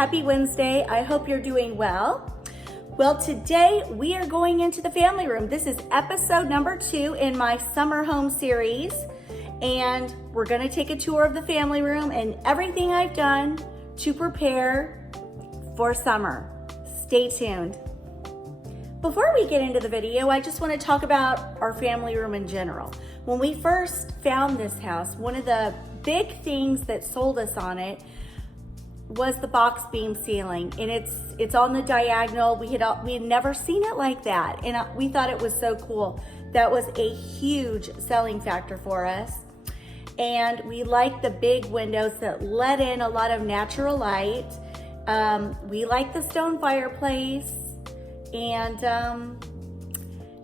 Happy Wednesday. I hope you're doing well. Well, today we are going into the family room. This is episode number 2 in my summer home series. And we're gonna take a tour of the family room and everything I've done to prepare for summer. Stay tuned. Before we get into the video, I just wanna talk about our family room in general. When we first found this house, one of the big things that sold us on it was the box beam ceiling, and it's on the diagonal. We had never seen it like that, and we thought it was so cool. That was a huge selling factor for us. And we like the big windows that let in a lot of natural light. We like the stone fireplace, and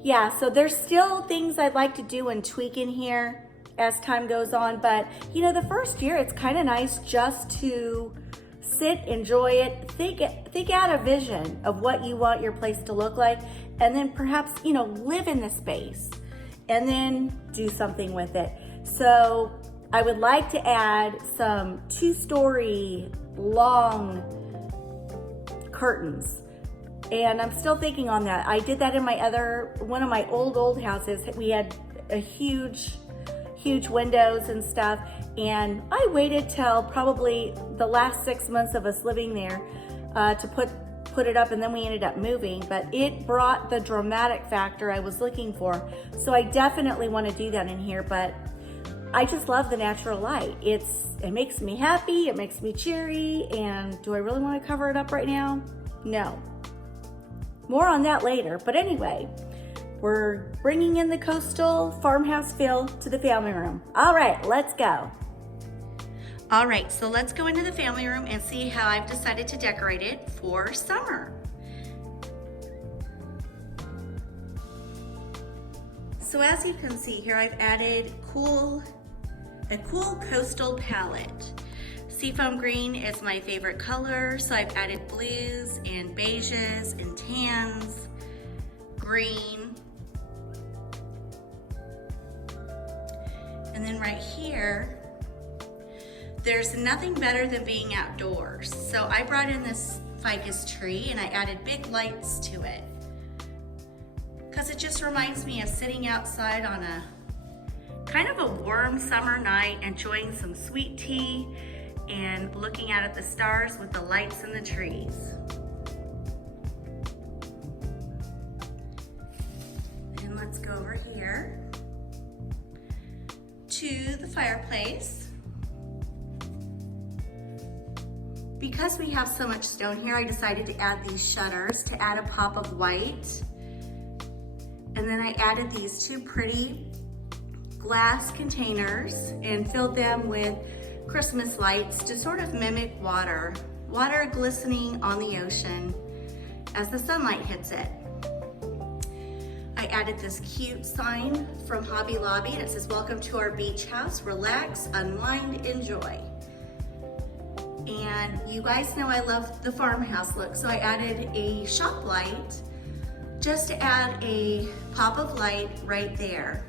yeah, so there's still things I'd like to do and tweak in here as time goes on, but you know, the first year it's kind of nice just to sit, enjoy it, think out a vision of what you want your place to look like, and then perhaps, you know, live in the space and then do something with it. So I would like to add some 2-story long curtains, and I'm still thinking on that. I did that in one of my old houses. We had a huge windows and stuff, and I waited till probably the last 6 months of us living there to put it up, and then we ended up moving, but it brought the dramatic factor I was looking for. So I definitely want to do that in here, but I just love the natural light. It makes me happy, it makes me cheery, and do I really want to cover it up right now? No. More on that later, but anyway, we're bringing in the coastal farmhouse feel to the family room. All right, let's go. All right, so let's go into the family room and see how I've decided to decorate it for summer. So as you can see here, I've added a cool coastal palette. Seafoam green is my favorite color, so I've added blues and beiges and tans, green. And then right here, there's nothing better than being outdoors. So I brought in this ficus tree and I added big lights to it, because it just reminds me of sitting outside on a kind of a warm summer night, enjoying some sweet tea and looking out at the stars with the lights in the trees. And let's go over here to the fireplace. Because we have so much stone here, I decided to add these shutters to add a pop of white. And then I added these 2 pretty glass containers and filled them with Christmas lights to sort of mimic water glistening on the ocean as the sunlight hits it. I added this cute sign from Hobby Lobby, and it says, "Welcome to our beach house. Relax, unwind, enjoy." And you guys know I love the farmhouse look, so I added a shop light just to add a pop of light right there.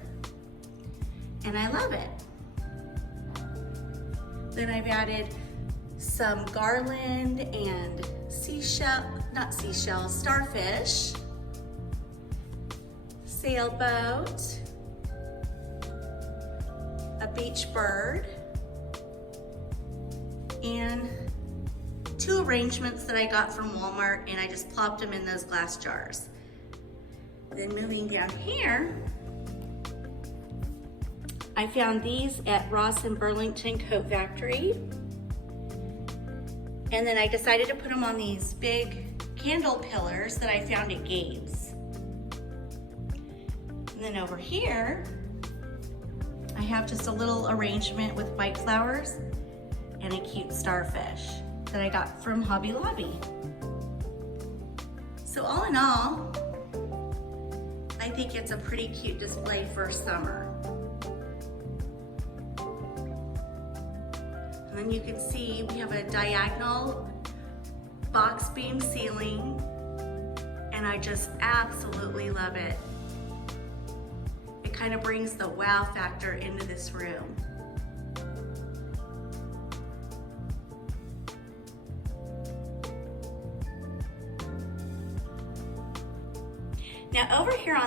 And I love it. Then I've added some garland and starfish, sailboat, a beach bird, and 2 arrangements that I got from Walmart, and I just plopped them in those glass jars. Then moving down here, I found these at Ross and Burlington Coat Factory. And then I decided to put them on these big candle pillars that I found at Gabe's. And then over here, I have just a little arrangement with white flowers and a cute starfish that I got from Hobby Lobby. So all in all, I think it's a pretty cute display for summer. And then you can see we have a diagonal box beam ceiling, and I just absolutely love it. It kind of brings the wow factor into this room.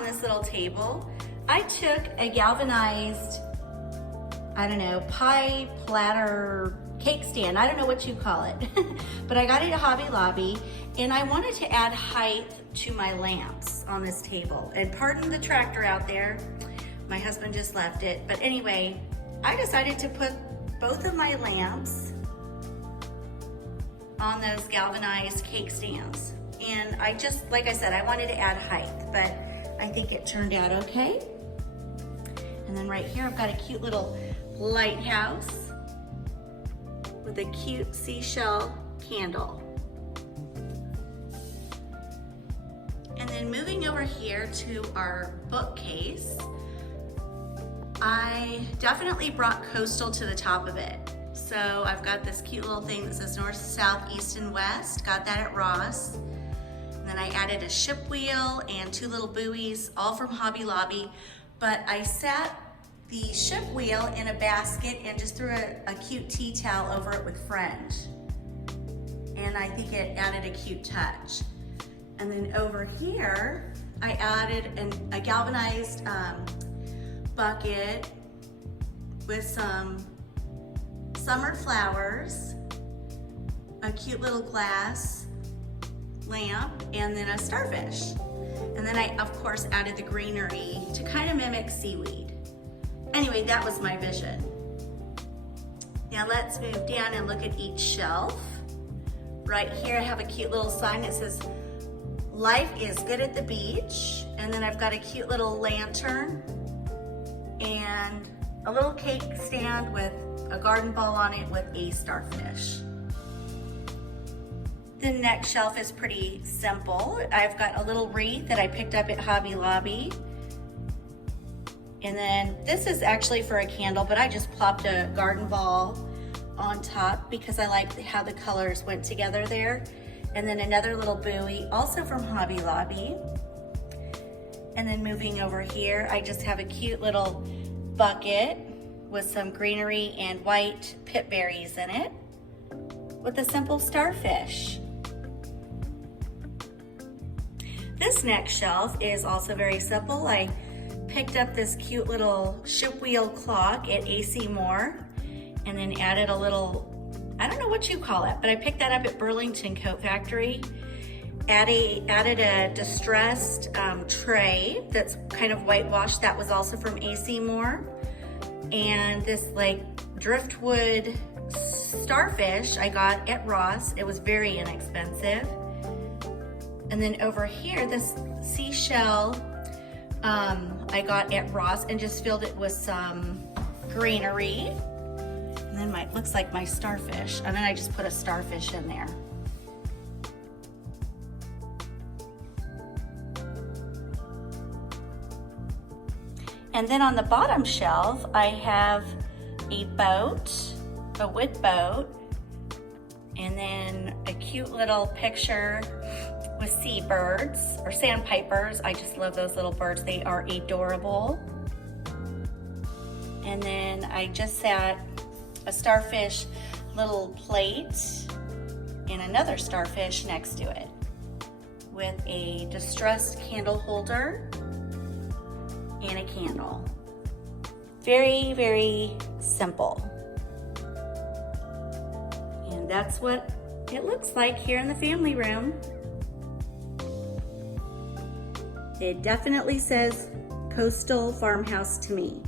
on this little table, I took a galvanized, I don't know, pie platter cake stand. I don't know what you call it, but I got it at Hobby Lobby, and I wanted to add height to my lamps on this table. And pardon the tractor out there, my husband just left it. But anyway, I decided to put both of my lamps on those galvanized cake stands. And I just, like I said, I wanted to add height, but I think it turned out okay. And then right here, I've got a cute little lighthouse with a cute seashell candle. And then moving over here to our bookcase, I definitely brought coastal to the top of it. So I've got this cute little thing that says north, south, east, and west. Got that at Ross. And then I added a ship wheel and 2 little buoys, all from Hobby Lobby. But I sat the ship wheel in a basket and just threw a cute tea towel over it with Friend. And I think it added a cute touch. And then over here, I added a galvanized bucket with some summer flowers, a cute little glass lamp, and then a starfish. And then I, of course, added the greenery to kind of mimic seaweed. Anyway, that was my vision. Now let's move down and look at each shelf. Right here, I have a cute little sign that says, "Life is good at the beach." And then I've got a cute little lantern and a little cake stand with a garden ball on it with a starfish. The next shelf is pretty simple. I've got a little wreath that I picked up at Hobby Lobby. And then this is actually for a candle, but I just plopped a garden ball on top because I liked how the colors went together there. And then another little buoy, also from Hobby Lobby. And then moving over here, I just have a cute little bucket with some greenery and white pip berries in it with a simple starfish. This next shelf is also very simple. I picked up this cute little ship wheel clock at AC Moore and then added a little, I don't know what you call it, but I picked that up at Burlington Coat Factory. Added a distressed tray that's kind of whitewashed. That was also from AC Moore. And this like driftwood starfish I got at Ross. It was very inexpensive. And then over here, this seashell I got at Ross and just filled it with some greenery. And then looks like my starfish. And then I just put a starfish in there. And then on the bottom shelf, I have a boat, a wood boat, and then a cute little picture with seabirds or sandpipers. I just love those little birds. They are adorable. And then I just sat a starfish little plate and another starfish next to it with a distressed candle holder and a candle. Very, very simple. And that's what it looks like here in the family room. It definitely says Coastal Farmhouse to me.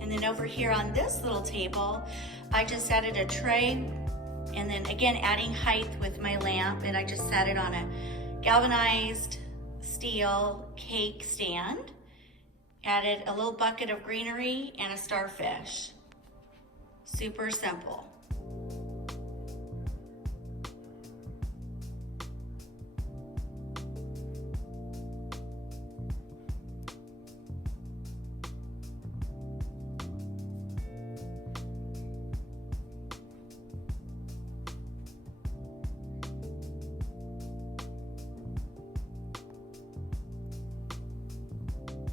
And then over here on this little table, I just added a tray and then again adding height with my lamp, and I just sat it on a galvanized steel cake stand. Added a little bucket of greenery and a starfish. Super simple.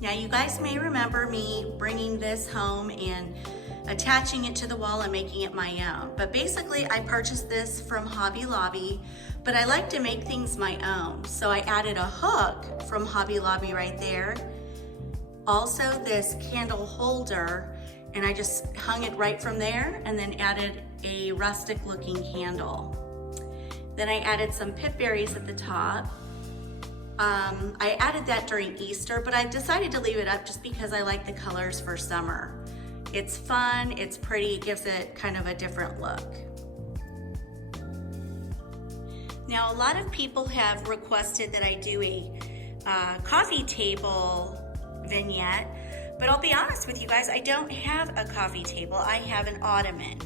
Now you guys may remember me bringing this home and attaching it to the wall and making it my own. But basically I purchased this from Hobby Lobby, but I like to make things my own. So I added a hook from Hobby Lobby right there. Also this candle holder, and I just hung it right from there and then added a rustic looking candle. Then I added some pip berries at the top. I added that during Easter, but I decided to leave it up just because I like the colors for summer. It's fun, it's pretty, it gives it kind of a different look. Now, a lot of people have requested that I do a coffee table vignette, but I'll be honest with you guys, I don't have a coffee table, I have an ottoman.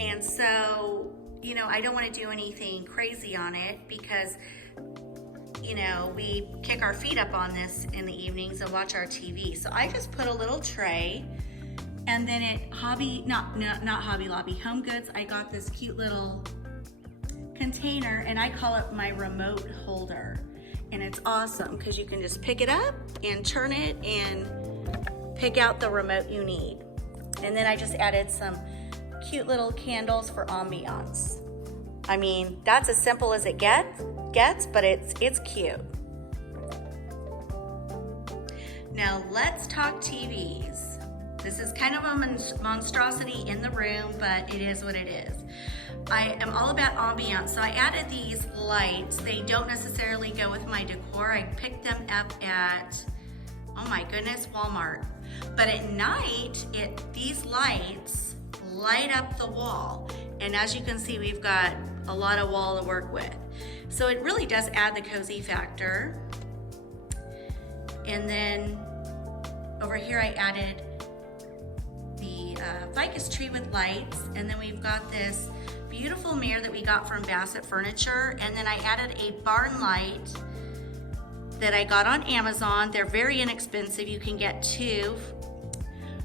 And so, you know, I don't want to do anything crazy on it because, you know, we kick our feet up on this in the evenings and watch our TV. So I just put a little tray, and then at not Hobby Lobby, Home Goods, I got this cute little container, and I call it my remote holder. And it's awesome because you can just pick it up and turn it and pick out the remote you need. And then I just added some cute little candles for ambiance. I mean, that's as simple as it gets, but it's cute. Now let's talk TVs. This is kind of a monstrosity in the room, but it is what it is. I am all about ambiance, so I added these lights. They don't necessarily go with my decor. I picked them up at, oh my goodness, Walmart. But at night, these lights light up the wall. And as you can see, we've got a lot of wall to work with. So it really does add the cozy factor. And then over here, I added the ficus tree with lights. And then we've got this beautiful mirror that we got from Bassett Furniture. And then I added a barn light that I got on Amazon. They're very inexpensive. You can get two,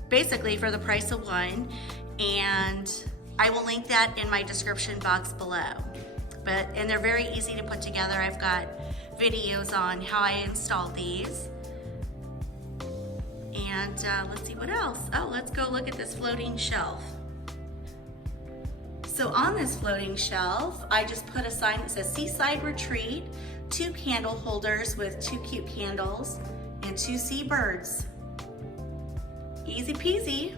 basically for the price of one. And I will link that in my description box below. And they're very easy to put together. I've got videos on how I installed these. And let's see what else. Oh, let's go look at this floating shelf. So on this floating shelf, I just put a sign that says Seaside Retreat, 2 candle holders with 2 cute candles, and 2 seabirds. Easy peasy.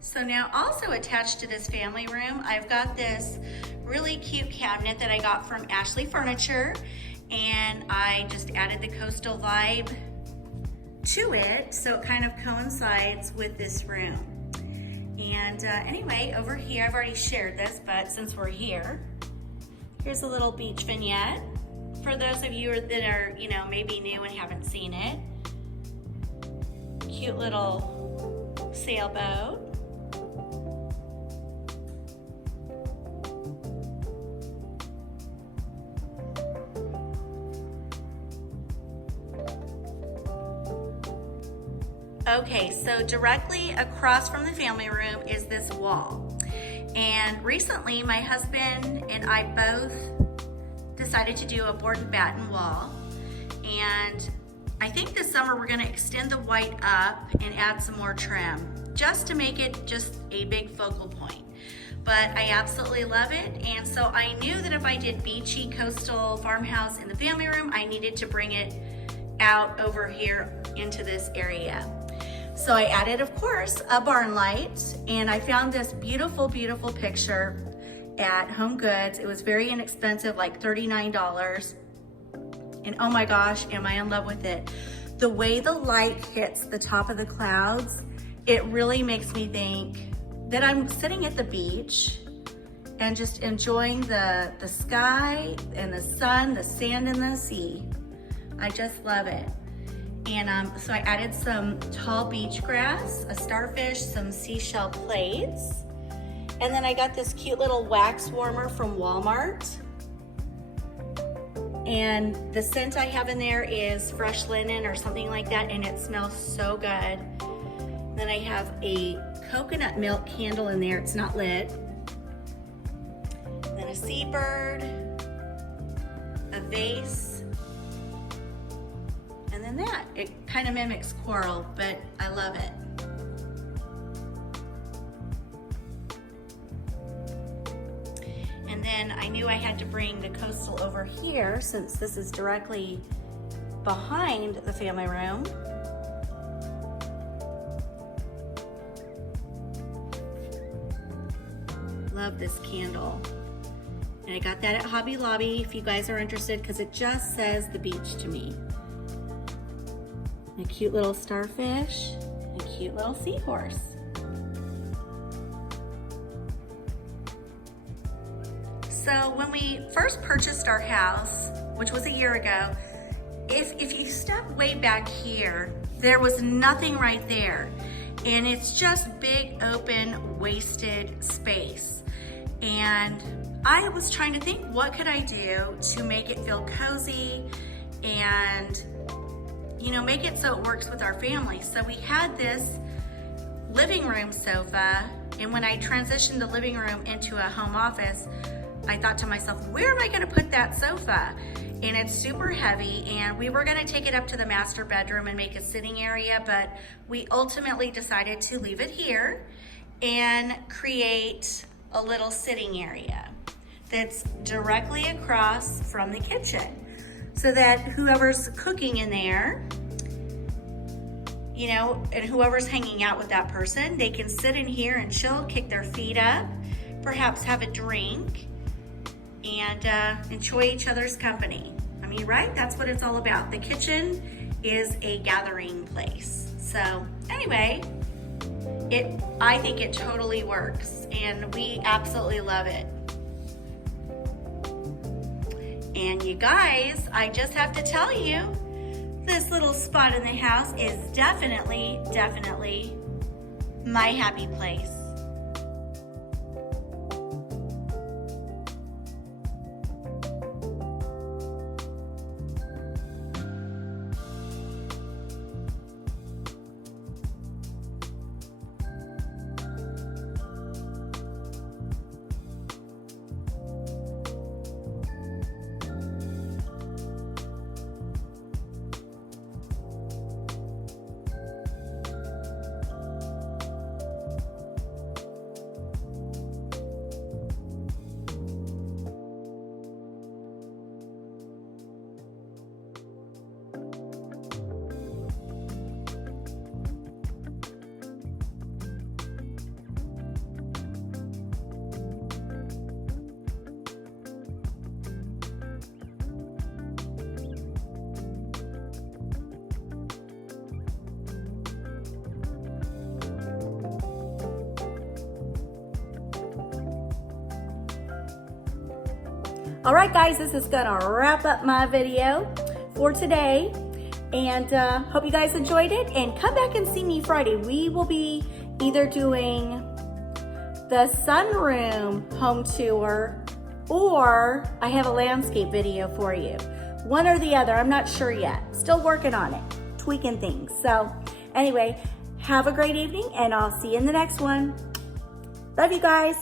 So now also attached to this family room, I've got this really cute cabinet that I got from Ashley Furniture, and I just added the coastal vibe to it so it kind of coincides with this room. And anyway, over here, I've already shared this, but since we're here, here's a little beach vignette for those of you that are, you know, maybe new and haven't seen it. Cute little sailboat. Okay, so directly across from the family room is this wall. And recently my husband and I both decided to do a board and batten wall. And I think this summer we're gonna extend the white up and add some more trim just to make it just a big focal point. But I absolutely love it. And so I knew that if I did beachy coastal farmhouse in the family room, I needed to bring it out over here into this area. So I added, of course, a barn light, and I found this beautiful, beautiful picture at Home Goods. It was very inexpensive, like $39. And oh my gosh, am I in love with it. The way the light hits the top of the clouds, it really makes me think that I'm sitting at the beach and just enjoying the sky and the sun, the sand and the sea. I just love it. And so I added some tall beach grass, a starfish, some seashell plates. And then I got this cute little wax warmer from Walmart. And the scent I have in there is fresh linen or something like that, and it smells so good. Then I have a coconut milk candle in there, it's not lit. Then a seabird, a vase, and then that. It kind of mimics coral, but I love it. And then I knew I had to bring the coastal over here since this is directly behind the family room. Love this candle. And I got that at Hobby Lobby if you guys are interested, because it just says the beach to me. And a cute little starfish, and a cute little seahorse. So when we first purchased our house, which was a year ago, if you step way back here, there was nothing right there. And it's just big, open, wasted space. And I was trying to think, what could I do to make it feel cozy and, you know, make it so it works with our family. So we had this living room sofa, and when I transitioned the living room into a home office, I thought to myself, where am I gonna put that sofa? And it's super heavy, and we were gonna take it up to the master bedroom and make a sitting area, but we ultimately decided to leave it here and create a little sitting area that's directly across from the kitchen, so that whoever's cooking in there, you know, and whoever's hanging out with that person, they can sit in here and chill, kick their feet up, perhaps have a drink, and enjoy each other's company. I mean, right? That's what it's all about. The kitchen is a gathering place. So anyway, I think it totally works, and we absolutely love it. And you guys, I just have to tell you, this little spot in the house is definitely my happy place. All right, guys, this is gonna wrap up my video for today, and hope you guys enjoyed it, and come back and see me Friday. We will be either doing the sunroom home tour, or I have a landscape video for you. One or the other, I'm not sure yet. Still working on it, tweaking things. So anyway, have a great evening, and I'll see you in the next one. Love you guys.